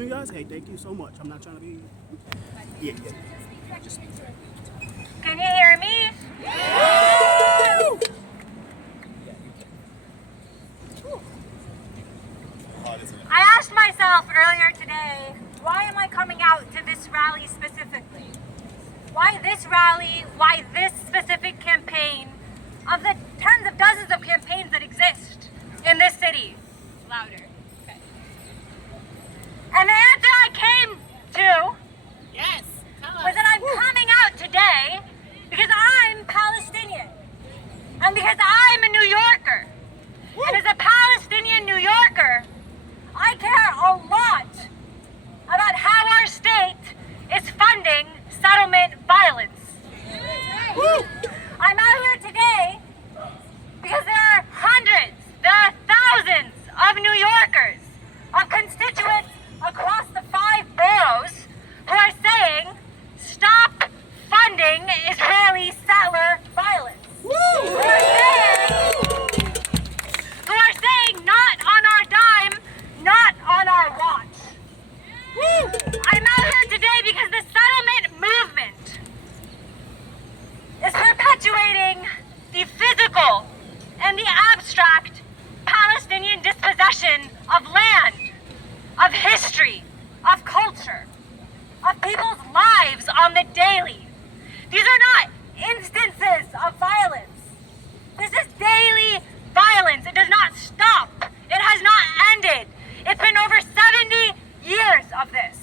talking to you guys, hey, thank you so much. I'm not trying to be... Yeah. Can you hear me? I asked myself earlier today, why am I coming out to this rally specifically? Why this rally? Why this specific campaign of the tens of dozens of campaigns that exist in this city? Louder. Okay. And the answer I came to was that I'm coming out today because I'm Palestinian and because I'm a New Yorker. And as a Palestinian New Yorker, I care a lot about how our state is funding settlement violence. I'm out here today because there are hundreds, there are thousands of New Yorkers, of constituents across the 5 boroughs who are saying, stop funding Israeli settler violence. Who are saying, not on our dime, not on our watch. I'm out here today because the settlement movement is perpetuating the physical and the abstract Palestinian dispossession of land, of history, of culture, of people's lives on the daily. These are not instances of violence. This is daily violence. It does not stop. It has not ended. It's been over 70 years of this.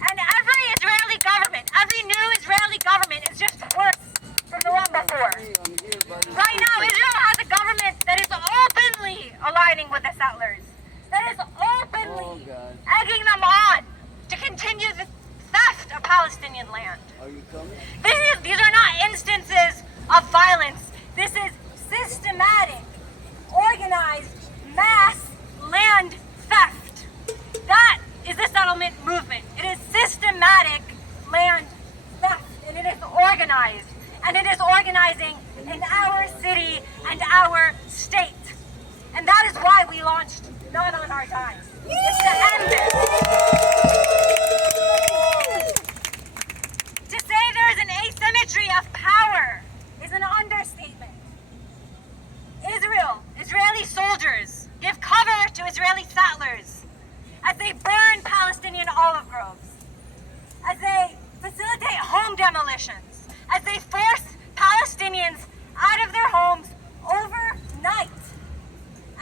And every Israeli government, every new Israeli government is just worse from the one before. Right now, Israel has a government that is openly aligning with the settlers, that is openly egging them on to continue the theft of Palestinian land. Are you coming? These are not instances of violence. This is systematic, organized, mass land theft. That is the settlement movement. It is systematic land theft, and it is organized, and it is organizing in our city and our state. And that is why we launched Not on Our Dime. It's to end this. To say there is an asymmetry of power is an understatement. Israeli soldiers give cover to Israeli settlers as they burn Palestinian olive groves, as they facilitate home demolitions, as they force Palestinians out of their homes overnight.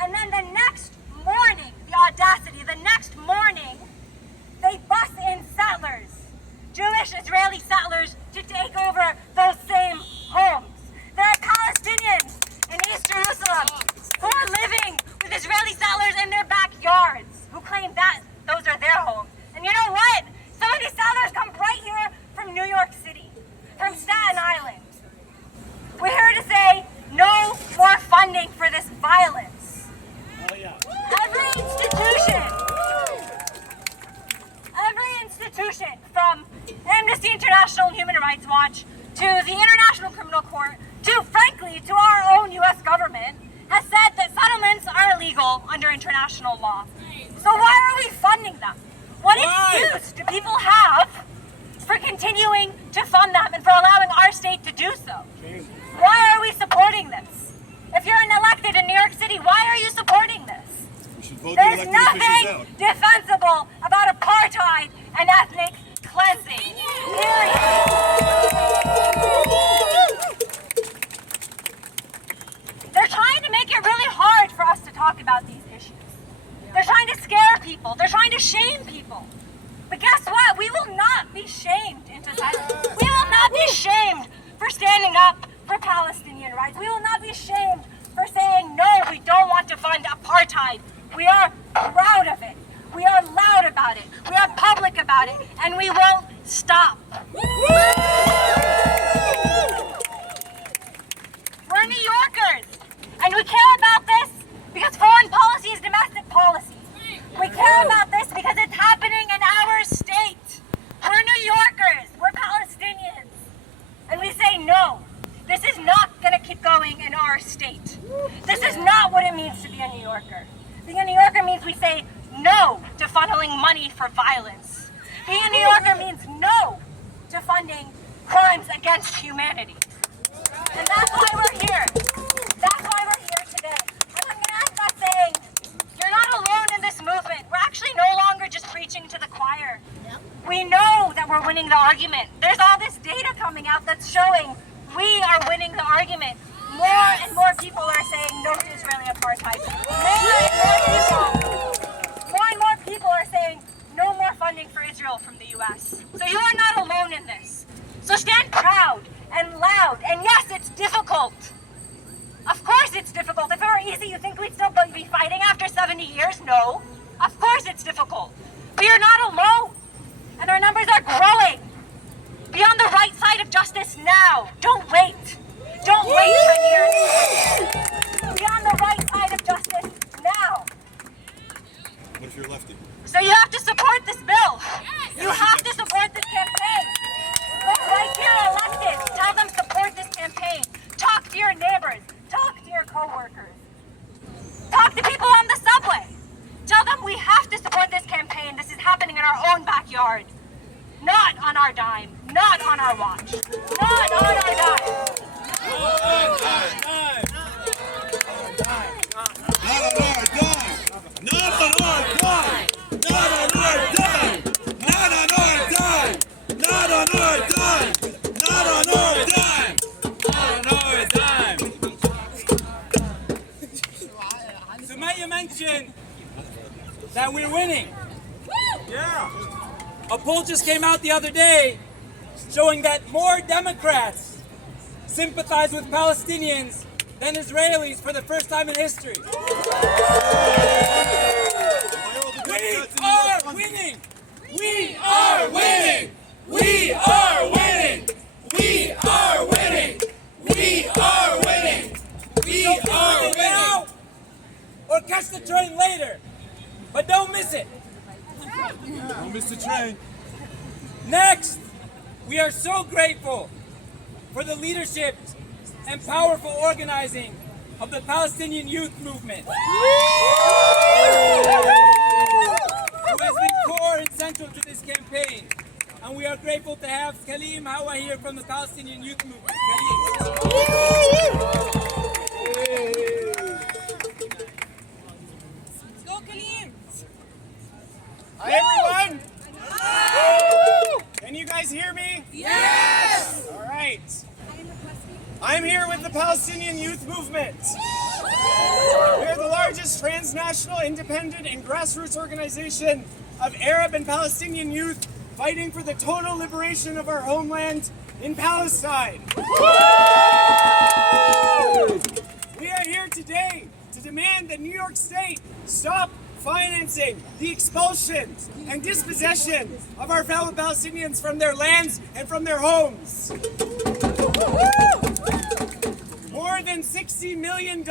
And then the next morning, the audacity, the next morning, they bus in settlers, Jewish Israeli settlers, to take over those same homes. There are Palestinians in East Jerusalem who are living with Israeli settlers in their backyards, who claim that those are their homes. And you know what? Some of these settlers come right here from New York City, from Staten Island. We're here to say no more funding for this violence. Every institution, from Amnesty International and Human Rights Watch to the International Criminal Court, to, frankly, to our own U.S. government, has said that settlements are illegal under international law. So why are we funding them? What excuse do people have for continuing to fund them and for allowing our state to do so? Why are we supporting this? If you're elected in New York City, why are you supporting this? There's nothing defensible about apartheid and ethnic cleansing. Period. They're trying to make it really hard for us to talk about these issues. They're trying to scare people. They're trying to shame people. But guess what? We will not be shamed into silence. We will not be shamed for standing up for Palestinian rights. We will not be shamed for saying, no, we don't want to fund apartheid. We are proud of it. We are loud about it. We are public about it. And we won't stop. We're New Yorkers. And we care about this because foreign policy is domestic policy. We care about this because it's happening in our state. We're New Yorkers. We're Palestinians. And we say no. This is not going to keep going in our state. This is not what it means to be a New Yorker. Being a New Yorker means we say no to funneling money for violence. Being a New Yorker means no to funding crimes against humanity. And that's why we're here. That's why we're here today. And I'm going to end by saying, you're not alone in this movement. We're actually no longer just preaching to the choir. We know that we're winning the argument. There's all this data coming out that's showing we are winning the argument. More and more people are saying no to Israeli apartheid. More and more people are saying no more funding for Israel from the U.S. So you are not alone in this. So stand proud and loud. And yes, it's difficult. Of course it's difficult. If it were easy, you think we'd still be fighting after 70 years? No. Of course it's difficult. But you're not alone. And our numbers are growing. Be on the right side of justice now. Don't wait. Don't wait 10 years. Be on the right side of justice now. What if you're lefty? So you have to support this bill. You have to support this campaign. Look right here, elected. Tell them support this campaign. Talk to your neighbors. Talk to your co-workers. Talk to people on the subway. Tell them we have to support this campaign. This is happening in our own backyard. Not on our dime. Not on our watch. Not on our dime. Not on our dime! Not on our dime! Not on our dime! Not on our dime! Not on our dime! Not on our dime! Not on our dime! Sumaya mentioned that we're winning. Yeah! A poll just came out the other day showing that more Democrats sympathize with Palestinians than Israelis for the first time in history. We are winning! We are winning! We are winning! We are winning! We are winning! We are winning! Now or catch the train later, but don't miss it. Don't miss the train. Next, we are so grateful for the leadership and powerful organizing of the Palestinian youth movement, who has been core and central to this campaign. And we are grateful to have Kaleem Hawa here from the Palestinian youth movement. Let's go, Kaleem! Hi everyone! Can you guys hear me? Yes! All right. I'm here with the Palestinian Youth Movement. We are the largest transnational, independent, and grassroots organization of Arab and Palestinian youth fighting for the total liberation of our homeland in Palestine. We are here today to demand that New York State stop financing the expulsion and dispossession of our fellow Palestinians from their lands and from their homes. More than $60 million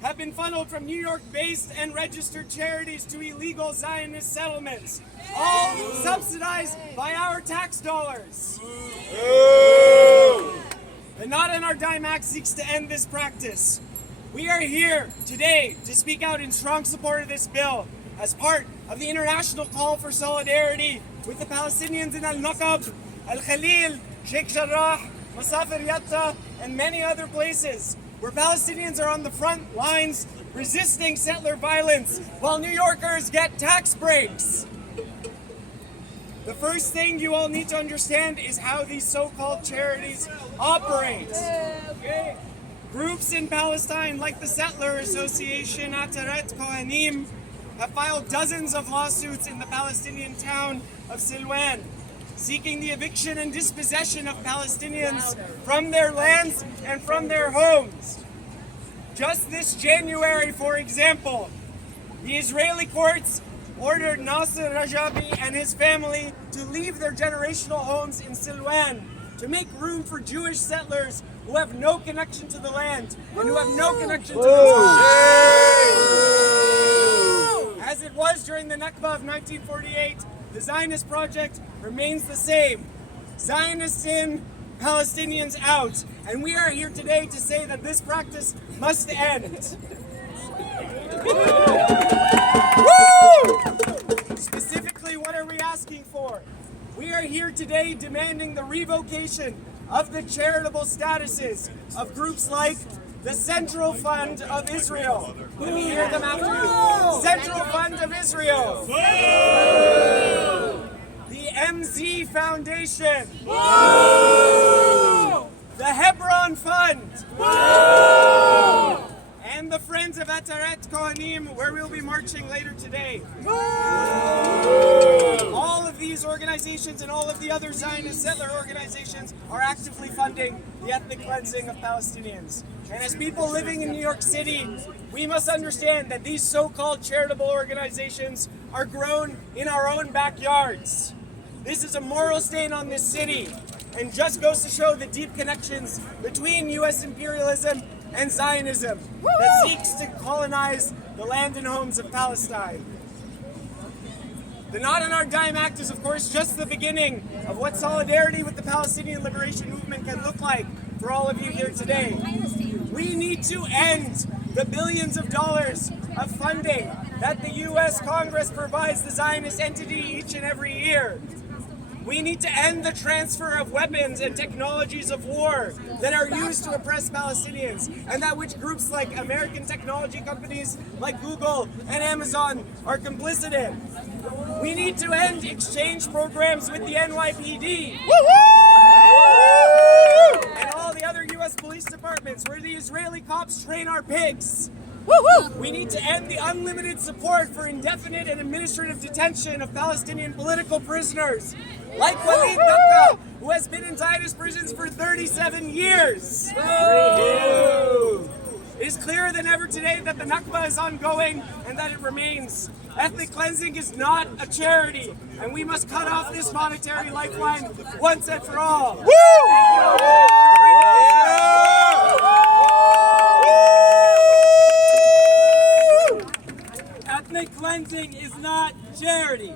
have been funneled from New York-based and registered charities to illegal Zionist settlements, all subsidized by our tax dollars. The Not on Our Dime Act seeks to end this practice. We are here today to speak out in strong support of this bill as part of the international call for solidarity with the Palestinians in Al-Naqab, Al-Khalil, Sheikh Jarrah, Masafir Yatta, and many other places where Palestinians are on the front lines resisting settler violence while New Yorkers get tax breaks. The first thing you all need to understand is how these so-called charities operate. Okay? Groups in Palestine like the Settler Association, Ataret Kohanim, have filed dozens of lawsuits in the Palestinian town of Silwan, seeking the eviction and dispossession of Palestinians from their lands and from their homes. Just this January, for example, the Israeli courts ordered Nasser Rajabi and his family to leave their generational homes in Silwan to make room for Jewish settlers who have no connection to the land and who have no connection to the land. As it was during the Nakba of 1948, the Zionist project remains the same. Zionists in, Palestinians out. And we are here today to say that this practice must end. Specifically, what are we asking for? We are here today demanding the revocation of the charitable statuses of groups like the Central Fund of Israel. Let me hear them after you. Central Fund of Israel. The MZ Foundation. The Hebron Fund. And the Friends of Ataret Kohanim, where we'll be marching later today. All of these organizations and all of the other Zionist settler organizations are actively funding the ethnic cleansing of Palestinians. And as people living in New York City, we must understand that these so-called charitable organizations are grown in our own backyards. This is a moral stain on this city, and just goes to show the deep connections between U.S. imperialism and Zionism that seeks to colonize the land and homes of Palestine. The Not on Our Dime Act is, of course, just the beginning of what solidarity with the Palestinian liberation movement can look like for all of you here today. We need to end the billions of dollars of funding that the U.S. Congress provides the Zionist entity each and every year. We need to end the transfer of weapons and technologies of war that are used to oppress Palestinians, and that which groups like American technology companies like Google and Amazon are complicit in. We need to end exchange programs with the NYPD and all the other U.S. police departments where the Israeli cops train our pigs. We need to end the unlimited support for indefinite and administrative detention of Palestinian political prisoners, like Walid Dakka, who has been in Zionist prisons for 37 years. It is clearer than ever today that the Nakba is ongoing and that it remains. Ethnic cleansing is not a charity, and we must cut off this monetary lifeline once and for all. Ethnic cleansing is not charity.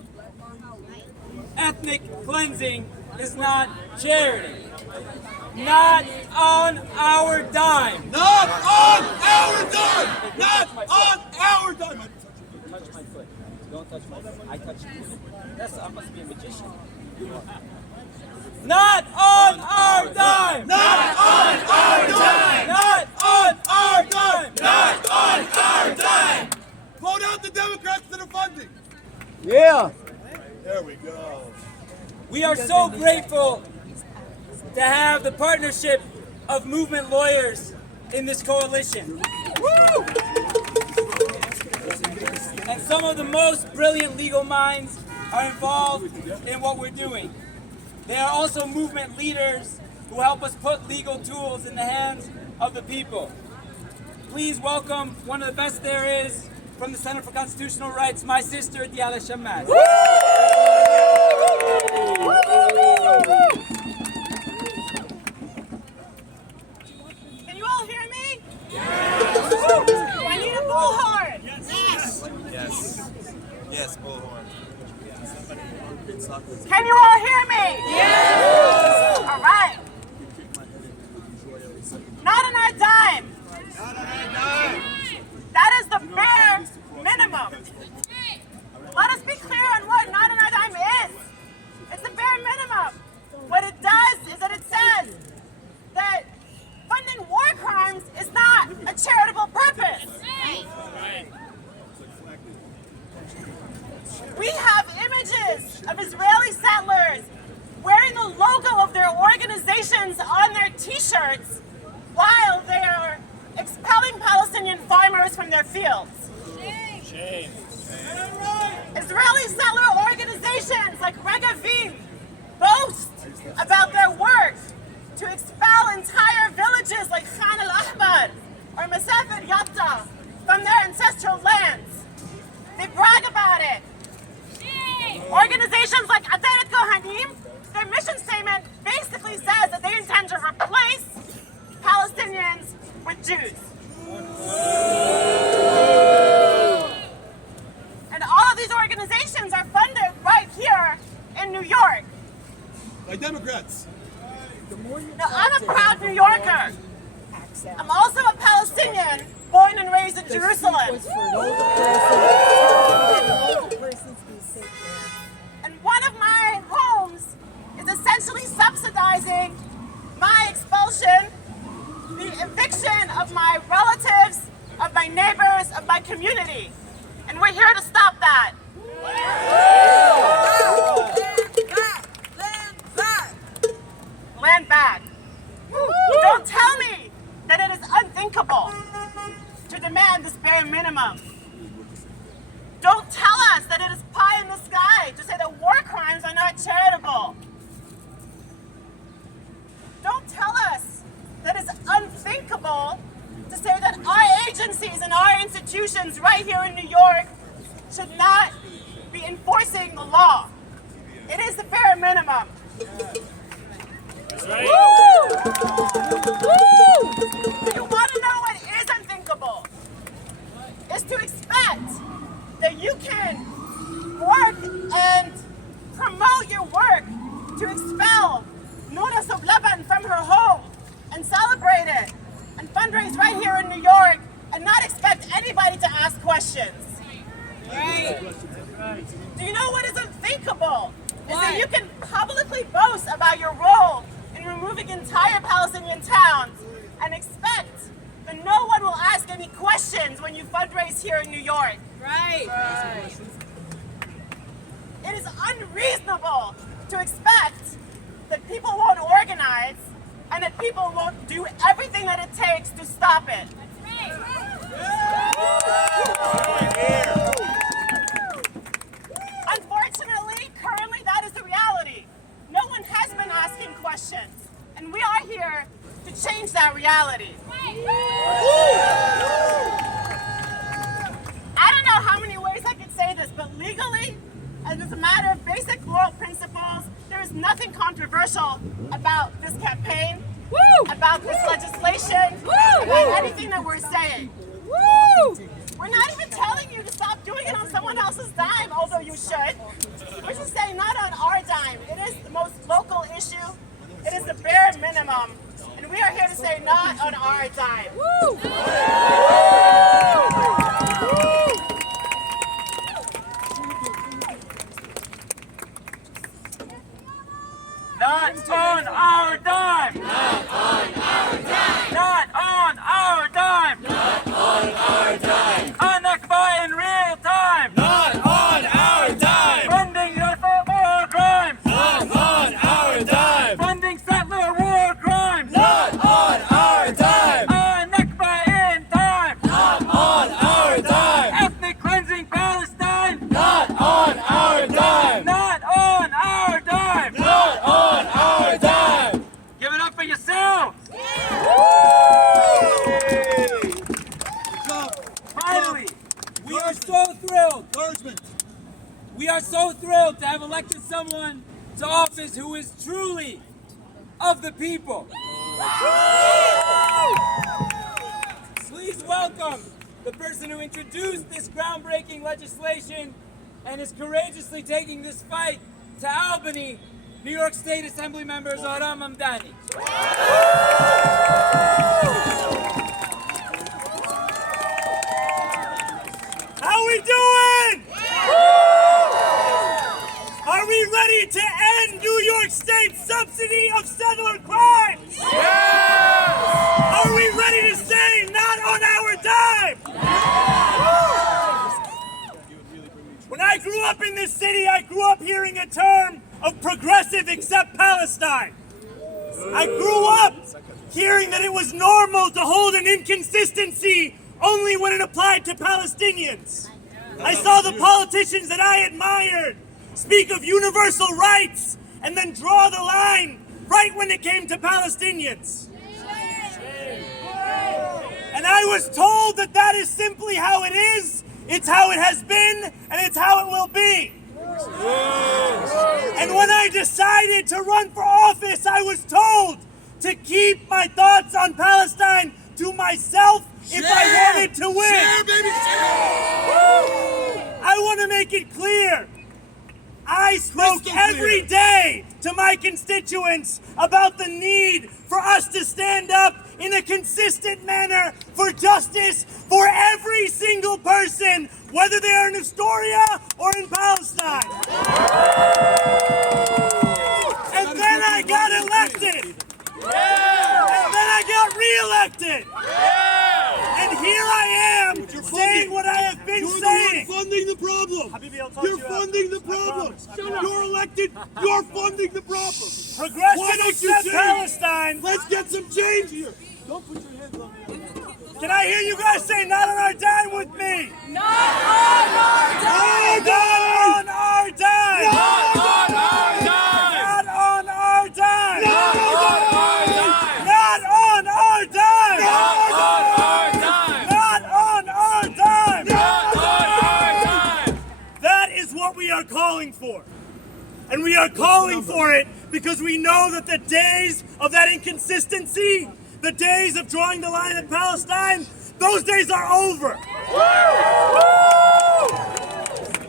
Ethnic cleansing is not charity. Not on our dime. Not on our dime! Not on our dime! Touch my foot. Don't touch my foot. I touch you. I must be a magician. Not on our dime! Not on our dime! Not on our dime! Not on our dime! Vote out the Democrats that are funding! Yeah. There we go. We are so grateful to have the partnership of movement lawyers in this coalition. And some of the most brilliant legal minds are involved in what we're doing. They are also movement leaders who help us put legal tools in the hands of the people. Please welcome one of the best there is from the Center for Constitutional Rights, my sister, Diala Shammad. Can you all hear me? Yes. Do I need a bullhorn? Yes. Yes, bullhorn. Can you all hear me? Yes. All right. Not on our dime. Not on our dime! That is the bare minimum. Let us be clear on what not on our dime is. It's the bare minimum. What it does is that it says that funding war crimes is not a charitable purpose. We have images of Israeli settlers wearing the logo of their organizations on their t-shirts while they are expelling Palestinian farmers from their fields. Shame. Israeli settler organizations like Regavim boast about their work to expel entire villages like Khan al-Ahmar or Masafir Yatta from their ancestral lands. They brag about it. Organizations like Ataret Kohanim, their mission statement basically says that they intend to replace Palestinians with Jews. And all of these organizations are funded right here in New York. By Democrats. Now, I'm a proud New Yorker. I'm also a Palestinian born and raised in Jerusalem. And one of my homes is essentially subsidizing my expulsion, the eviction of my relatives, of my neighbors, of my community. And we're here to stop that. Land back. Don't tell me that it is unthinkable to demand this bare minimum. Don't tell us that it is pie in the sky to say that war crimes are not charitable. Don't tell us that it's unthinkable to say that our agencies and our institutions right here in New York should not be enforcing the law. It is the bare minimum. That's right. You want to know what is unthinkable? Is to expect that you can work and promote your work to expel Noura Soblaban from her home and celebrate it and fundraise right here in New York and not expect anybody to ask questions. Right? Do you know what is unthinkable? Is that you can publicly boast about your role in removing entire Palestinian towns and expect that no one will ask any questions when you fundraise here in New York. Right. It is unreasonable to expect that people won't organize and that people won't do everything that it takes to stop it. Unfortunately, currently that is the reality. No one has been asking questions, and we are here to change that reality. I don't know how many ways I could say this, but legally, and as a matter of basic moral principles, there is nothing controversial about this campaign, about this legislation, about anything that we're saying. We're not even telling you to stop doing it on someone else's dime, although you should. We're just saying not on our dime. It is the most local issue. It is the bare minimum. And we are here to say not on our dime. Not on our dime! Not on our dime! Not on our dime! Not on our dime! Anakba in real time! Not on our dime! Funding war crimes! Not on our dime! Funding settler war crimes! Not on our dime! Anakba in time! Not on our dime! Ethnic cleansing Palestine! Not on our dime! Not on our dime! Not on our dime! Give it up for yourselves! Finally, we are so thrilled. We are so thrilled to have elected someone to office who is truly of the people. Please welcome the person who introduced this groundbreaking legislation and is courageously taking this fight to Albany, New York State Assemblymember Zohran Mamdani. How we doing? Are we ready to end New York State's subsidy of settler crimes? Are we ready to say not on our dime? When I grew up in this city, I grew up hearing a term of progressive accept Palestine. I grew up hearing that it was normal to hold an inconsistency only when it applied to Palestinians. I saw the politicians that I admired speak of universal rights and then draw the line right when it came to Palestinians. And I was told that that is simply how it is, it's how it has been, and it's how it will be. And when I decided to run for office, I was told to keep my thoughts on Palestine to myself if I wanted to win. I want to make it clear I spoke every day to my constituents about the need for us to stand up in a consistent manner for justice for every single person, whether they are in Astoria or in Palestine. And then I got elected. And then I got re-elected. And here I am saying what I have been saying. You're funding the problem. Habibi, I'll talk You're to you funding the after. problem. I promise. You're elected. You're funding the problem. Why Progressive don't you accept change? Palestine. Let's get some change here. Don't put your hands on me. Can I hear you guys say not on our dime with me? Not on our dime. Not on our dime. Not on our Not on our dime. Not on our Not on our dime. Not on our Not on our dime. Not on our dime. That is what we are calling for. And we are calling for it because we know that the days of that inconsistency, the days of drawing the line in Palestine, those days are over.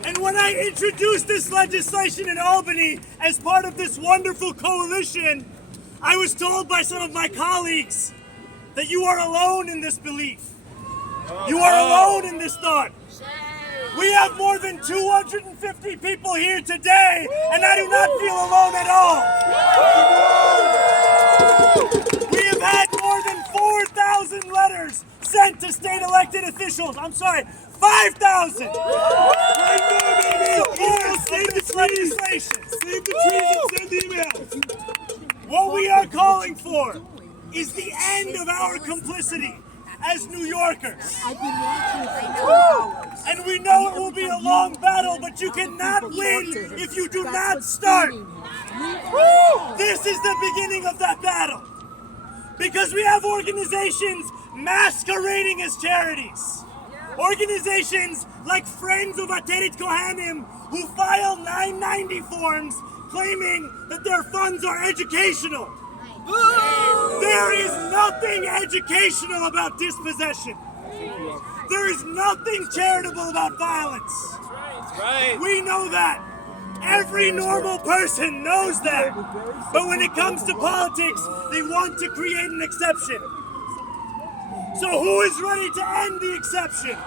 And when I introduced this legislation in Albany as part of this wonderful coalition, I was told by some of my colleagues that you are alone in this belief. You are alone in this thought. We have more than 250 people here today, and I do not feel alone at all. We have had more than 4,000 letters sent to state elected officials. I'm sorry, 5,000. Support this legislation. Save the trees and send emails. What we are calling for is the end of our complicity as New Yorkers. And we know it will be a long battle, but you cannot win if you do not start. This is the beginning of that battle. Because we have organizations masquerading as charities. Organizations like Friends of Ateret Kohanim who file 990 forms claiming that their funds are educational. There is nothing educational about dispossession. There is nothing charitable about violence. We know that. Every normal person knows that. But when it comes to politics, they want to create an exception. So who is ready to end the exception?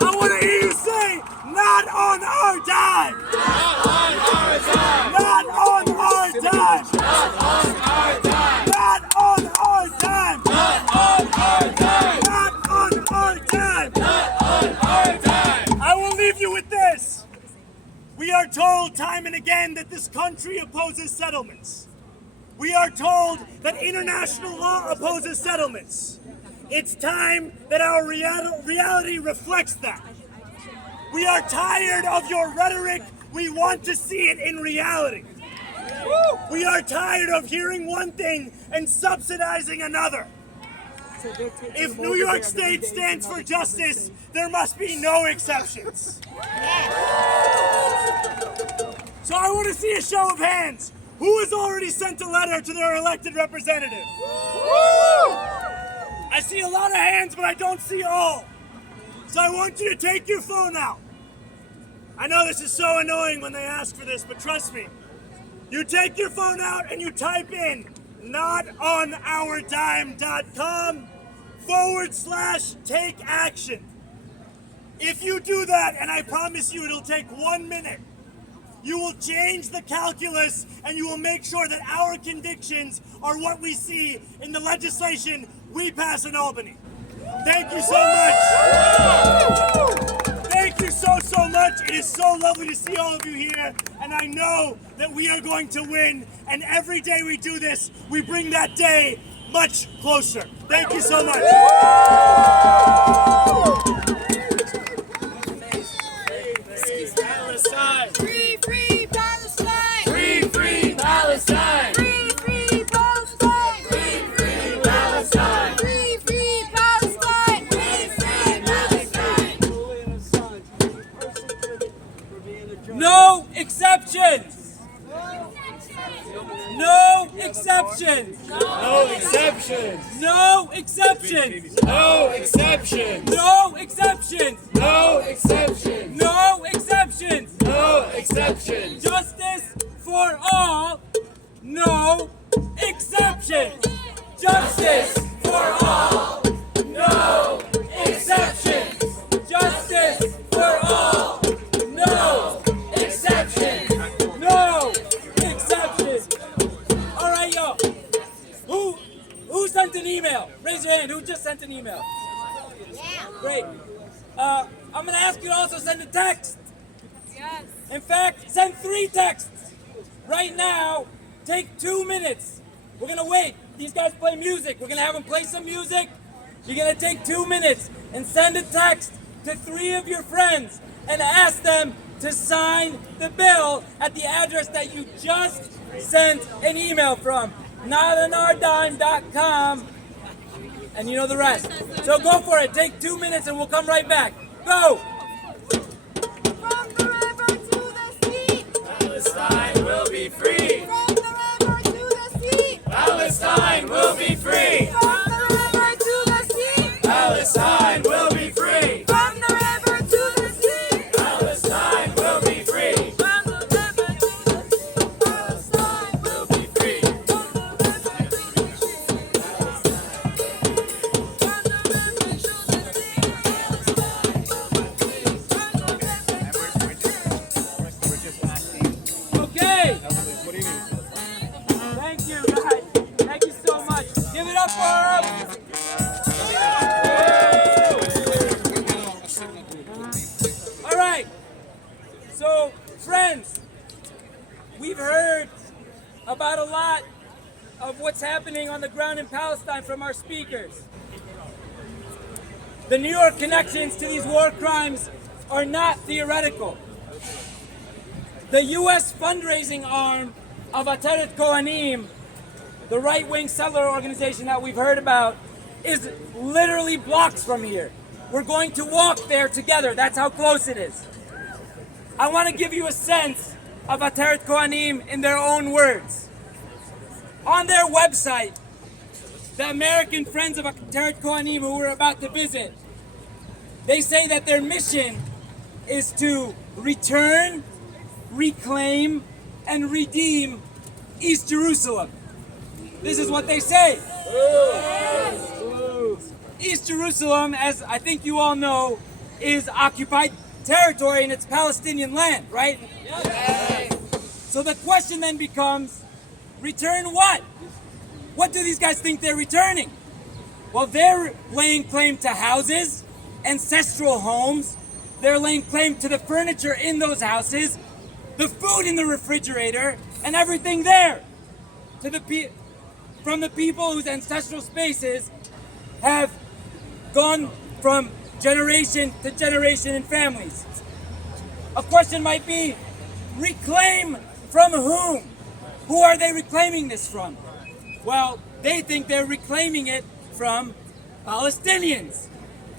I want to hear you say, not on our dime. Not on our dime. Not on our dime. Not on our dime. Not on our dime. Not on our dime. Not on our dime. Not on our dime. I will leave you with this. We are told time and again that this country opposes settlements. We are told that international law opposes settlements. It's time that our reality reflects that. We are tired of your rhetoric. We want to see it in reality. We are tired of hearing one thing and subsidizing another. If New York State stands for justice, there must be no exceptions. So I want to see a show of hands. Who has already sent a letter to their elected representative? I see a lot of hands, but I don't see all. So I want you to take your phone out. I know this is so annoying when they ask for this, but trust me. You take your phone out and you type in notonourdime.com/take action. If you do that, and I promise you it'll take 1 minute, you will change the calculus and you will make sure that our convictions are what we see in the legislation we pass in Albany. Thank you so much. Thank you so much. It is so lovely to see all of you here. And I know that we are going to win. And every day we do this, we bring that day much closer. Thank you so much. Palestine. Free, free Palestine! Free, free Palestine. Free, free Palestine! Free, free Palestine. Free, free Palestine! Free, free Palestine! No exceptions! No exceptions. No exceptions. No exceptions. No exceptions. No exceptions. No exceptions. No exceptions. No exceptions. Justice for all. No exceptions. Justice for all. No exceptions. Justice for all. No exceptions. No exceptions. All right, yo. Who sent an email? Raise your hand. Who just sent an email? Great. I'm gonna ask you to also send a text. Yes. In fact, send 3 texts. Right now, take 2 minutes. We're gonna wait. These guys play music. We're gonna have them play some music. You're gonna take 2 minutes and send a text to 3 of your friends and ask them to sign the bill at the address that you just sent an email from. notonourdime.com. And you know the rest. So go for it. Take 2 minutes and we'll come right back. Go! From the river to the sea. Palestine will be free. From the river to the sea. Palestine will be free. From the river to the sea. Palestine will be free. From the river to the sea. Palestine will be free. From the river to the sea. Palestine will be free. Okay. Thank you, guys. Thank you so much. Give it up for them. All right. So, friends, we've heard about a lot of what's happening on the ground in Palestine from our speakers. The New York connections to these war crimes are not theoretical. The U.S. fundraising arm of Ateret Kohanim, the right-wing settler organization that we've heard about, is literally blocks from here. We're going to walk there together. That's how close it is. I want to give you a sense of Ateret Kohanim in their own words. On their website, the American Friends of Ateret Kohanim who we're about to visit, they say that their mission is to return, reclaim, and redeem East Jerusalem. This is what they say. East Jerusalem, as I think you all know, is occupied territory and it's Palestinian land, right? So the question then becomes, return what? What do these guys think they're returning? Well, they're laying claim to houses, ancestral homes. They're laying claim to the furniture in those houses, the food in the refrigerator, and everything there. From the people whose ancestral spaces have gone from generation to generation in families. A question might be, reclaim from whom? Who are they reclaiming this from? Well, they think they're reclaiming it from Palestinians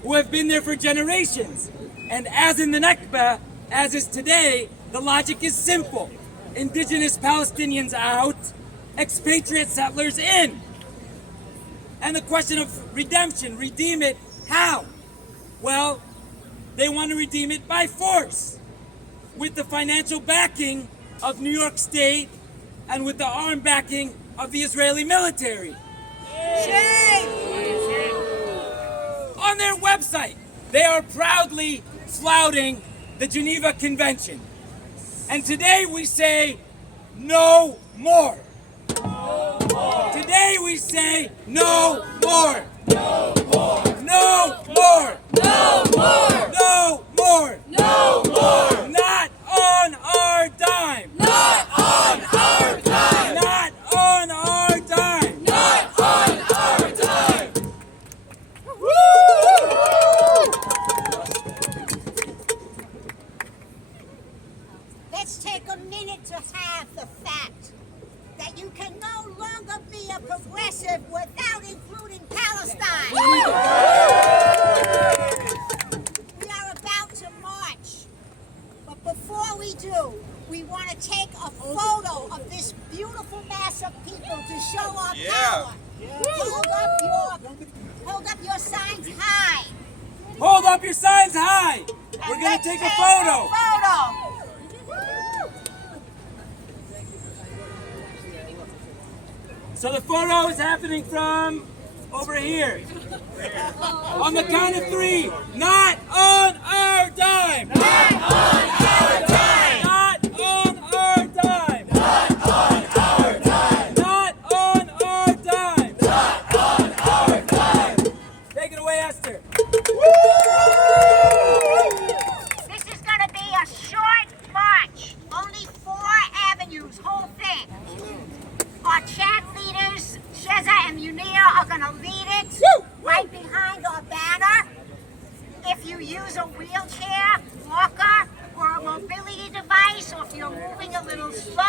who have been there for generations. And as in the Nakba, as is today, the logic is simple. Indigenous Palestinians out, expatriate settlers in. And the question of redemption, redeem it, how? Well, they want to redeem it by force, with the financial backing of New York State and with the armed backing of the Israeli military. On their website, they are proudly flouting the Geneva Convention. And today we say, no more. No more. Today we say, no more. No more. No more. No more. No more. No more. Not on our dime. Not on our dime. Not on our dime. Not on our dime. Let's take a minute to have the fact that you can no longer be a progressive without including Palestine. We are about to march, but before we do, we want to take a photo of this beautiful beautiful mass of people to show our Yeah. power. Hold up your signs high. Hold up your signs high. We're And gonna let's take a photo. So the photo is happening from over here. On the count of 3. Not on our dime. Not on our dime. Not on our dime. Not on our dime. Not on our dime. Not on our dime. Take it away, Esther. This is going to be a short march. Only 4 avenues, whole thing. Our chant leaders, Sheza and Munir, are going to lead it right behind our banner. If you use a wheelchair, walker, or a mobility device, or if you're moving a little slow,